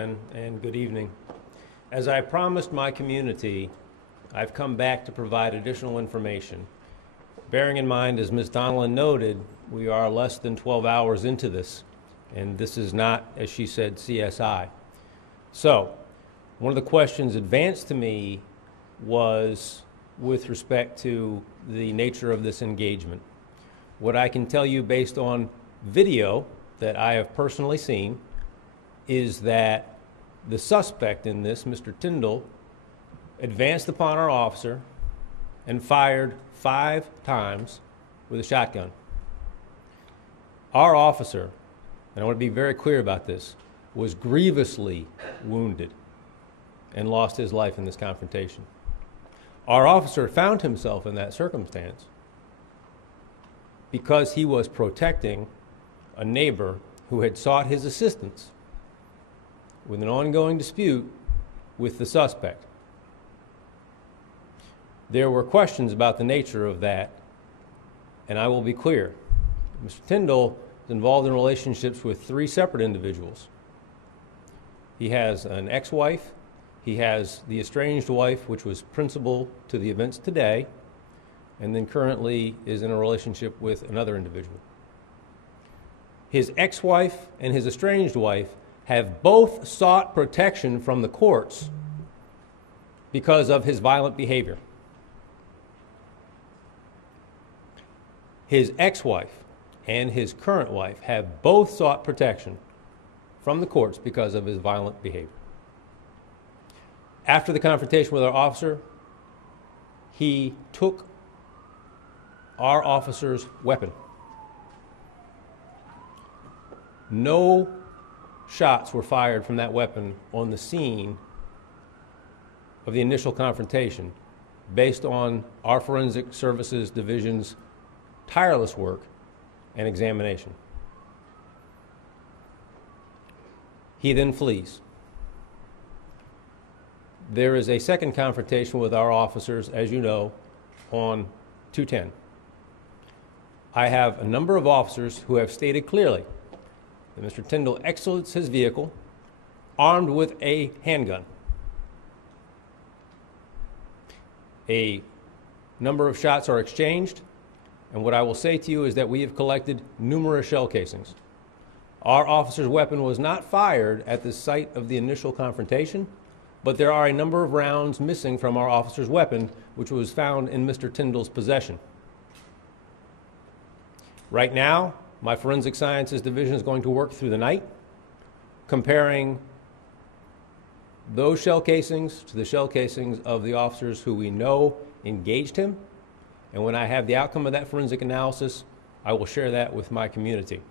And good evening. As I promised my community, I've come back to provide additional information. Bearing in mind, as Ms. Donelon noted, we are less than 12 hours into this, and this is not, as she said, CSI. So, one of the questions advanced to me was with respect to the nature of this engagement. What I can tell you based on video that I have personally seen is that the suspect in this, Mr. Tyndall, advanced upon our officer and fired 5 times with a shotgun. Our officer, and I want to be very clear about this, was grievously wounded and lost his life in this confrontation. Our officer found himself in that circumstance because he was protecting a neighbor who had sought his assistance with an ongoing dispute with the suspect. There were questions about the nature of that, and I will be clear. Mr. Tyndall is involved in relationships with 3 separate individuals. He has an ex-wife, he has the estranged wife, which was principal to the events today, and then currently is in a relationship with another individual. His ex-wife and his estranged wife have both sought protection from the courts because of his violent behavior. His ex-wife and his current wife have both sought protection from the courts because of his violent behavior. After the confrontation with our officer, he took our officer's weapon. No shots were fired from that weapon on the scene of the initial confrontation based on our Forensic Services Division's tireless work and examination. He then flees. There is a second confrontation with our officers, as you know, on 210. I have a number of officers who have stated clearly that Mr. Tyndall exits his vehicle armed with a handgun. A number of shots are exchanged, and what I will say to you is that we have collected numerous shell casings. Our officer's weapon was not fired at the site of the initial confrontation, but there are a number of rounds missing from our officer's weapon, which was found in Mr. Tyndall's possession. Right now, my Forensic Sciences Division is going to work through the night, comparing those shell casings to the shell casings of the officers who we know engaged him. And when I have the outcome of that forensic analysis, I will share that with my community.